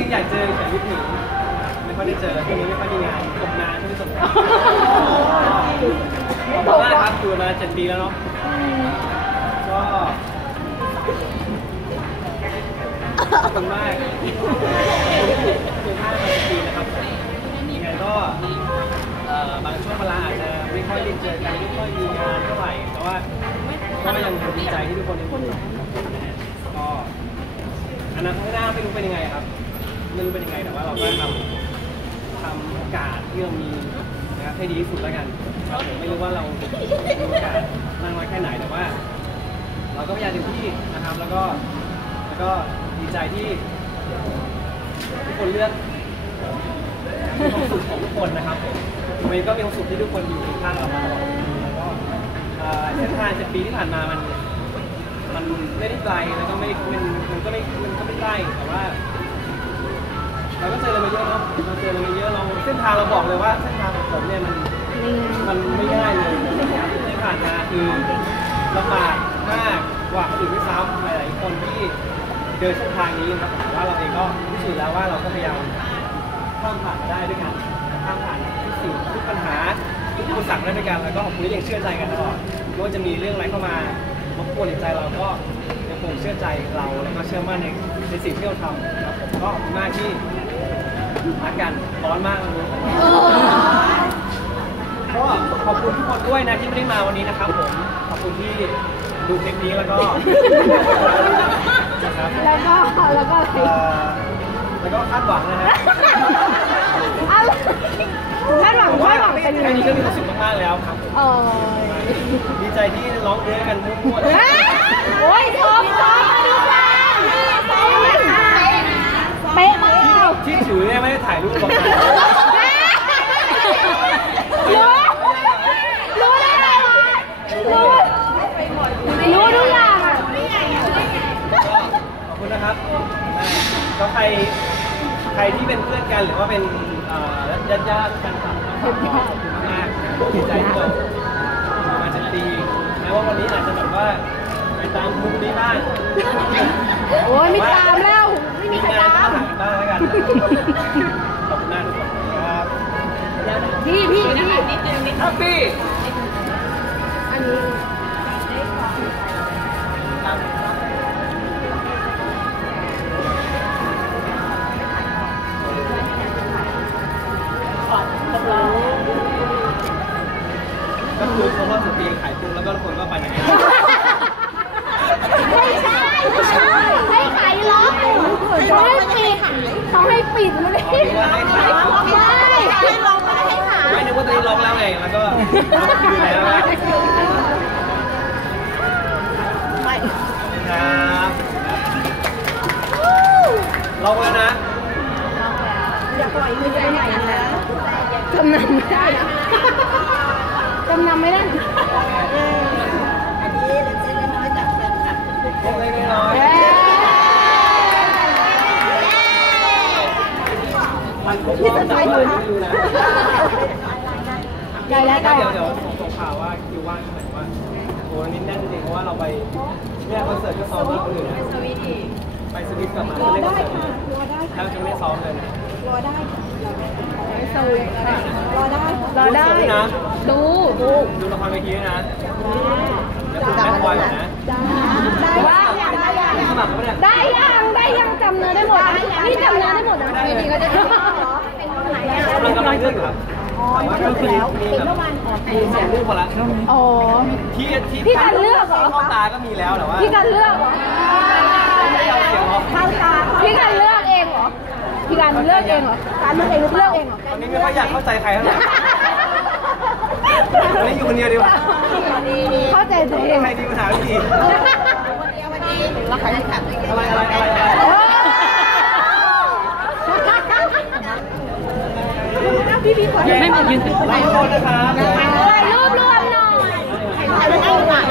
ค่อยได้เจอช่วงนี้ไม่ค่อยมีงานตกงานช่วงนี้ตกงานขอบคุณมากครับอยู่มาเจ็ดปีแล้วเนาะก็ขอบคุณมากคือมากมาเจ็ดปีนะครับยังไงก็บางช่วงเวลาอาจจะไม่ค่อยได้เจอกันไม่ค่อยมีงานเท่าไหร่แต่ว่าก็ยังดีใจที่ทุกคนยังอยู่นะก็อนาคตข้างหน้าไม่รู้เป็นยังไงครับ ไม่รู้เป็นยังไงแต่ว่าเราก็ทำทำโอกาสที่เรามีนะครับให้ดีที่สุดแล้วกันครับผมไม่รู้ว่าเรามีโอกาสมากน้อยแค่ไหนแต่ว่า เราก็พยายามเต็มที่นะครับ แล้วก็แล้วก็ดีใจที่ทุกคนเลือกมีความสุขของทุกคนนะครับผมผมเองก็มีความสุขที่ทุกคนอยู่ข้างเรามาตลอดแล้วก็เอ่อเส้นทางเจ็ดปีที่ผ่านมามันมันไม่ได้ไกลแล้วก็ไม่มันมันก็ไม่มันก็ไม่ใกล้แต่ว่า เราก็เจออะไรมาเยอะเนาะเราเจออะไรมาเยอะเราเส้นทางเราบอกเลยว่าเส้นทางของผมเนี่ยมันมันไม่ง่ายเลยที่ผ่านมาคือลำบากมากกว่าคนอื่นที่ซ้ำหลายๆคนที่เดินเส้นทางนี้นะครับแต่ว่าเราเองก็พิสูจน์แล้วว่าเราก็พยายามข้ามผ่านได้ด้วยกันข้ามผ่านทุกสิ่งทุกปัญหาทุกอุปสรรคได้ด้วยกันแล้วก็ขอบคุณที่ยังเชื่อใจกันตลอดไม่ว่าจะมีเรื่องอะไรเข้ามารบกวนใจเราก็ยังคงเชื่อใจเราแล้วก็เชื่อมั่นในในสิ่งที่เราทำนะครับผมก็ขอบคุณมากที่ อากาศร้อนมากเลยก็ขอบคุณทุกคนด้วยนะที่ไม่ได้มาวันนี้นะครับผม ขอบคุณที่ดูคลิปนี้แล้วก็นะครับแล้วก็แล้วก็อะไรเอ่อแล้วก็คาดหวังนะฮะอะไรคาดหวังแต่ว่าคาดหวังเป็นยังไงแค่นี้ก็มีความสุขมากๆแล้วครับโอ้ยดีใจที่ร้องเพลงกันมั่วๆเฮ้ยโอ้ยซ้อมซ้อมมาดูกันซ้อมเป๊ะมาก ที่ถื รูปหรอกนะรู้รู้ได้ไงวะรู้รู้ทุกอย่างอะขอบคุณนะครับก็ใครใครที่เป็นเพื่อนกันหรือว่าเป็นญาติญาติๆแฟนคลับนะครับขอบคุณมากดีใจที่เรามาจากปีแม้ว่าวันนี้อาจจะแบบว่าไปตามมุมนี้บ้างโอ้ยไม่ตามแล้ว ไม่มีใครงานตามบ้างแล้วกัน พี่พี่พี่แฮปปี้อันนี้ครับก็คือเขาว่าสตรีขายปูแล้วก็ทุกคนก็ไปไหนไม่ใช่ไม่ใช่ให้ขายล็อกเขาให้ปิดเขาให้ปิดไม่ได้ให้ขาย ขายไม่นึกว่าตอนนี้ล็อกแล้วไงแล้วก็คืนแล้วนะครับล็อกแล้วนะจำนำไม่ได้จำนำไม่ได้ล็อกเล็กๆน้อยเย้ๆมันครบรอบแต่ว่าดูนะ ได้แล้วได้เดี๋ยวเดี๋ยวส่งส่งข่าวว่าคิวว่างใช่ไหมว่าโอ้นี่แน่นจริงเพราะว่าเราไปเนี่ยคอนเสิร์ตก็ซ้อมที่คนอื่นนะไปสวิตกลับมาก็เล่นคอนเสิร์ตเลยแทบจะไม่ได้ซ้อมเลยนะรอได้ดูสดด้วยนะดูดู ดูละครเวทีด้วยนะเดี๋ยวถึงแม่ควายก่อนนะได้ยังได้ยังสมัครไม่ได้ได้ยังได้ยังจำเนื้อได้หมด นี่จำเนื้อได้หมดนะดีก็จะเป็นไหนอะกำลังกำลังเลือกอยู่ครับแต่ว่าก็คือมีแบบมีสองรูปพอละอ๋อที่ที่พี่กันเลือกเหรอเข้าตาก็มีแล้วแต่ว่าพี่กันเลือกเหรอไม่เอาเสียงหรอกเข้าตาพี่กันเลือกเองเหรอพี่กันเลือกเองเหรอการเลือกเองเลือกเองเหรอตอนนี้ไม่ค่อยอยากเข้าใจใครเท่าไหร่วันนี้อยู่คนเดียวดีกว่าเข้าใจตัวเองใครดีปัญหาไม่ดีอะไรอะไรอะไร พี่พี่ขอไม่มายืนถ่ายรูปรวมถ่ายรูปหน่อย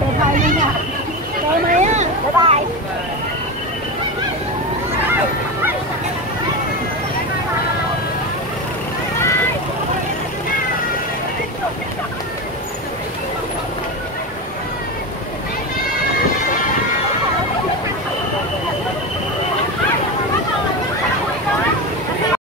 Bye bye. Bye bye.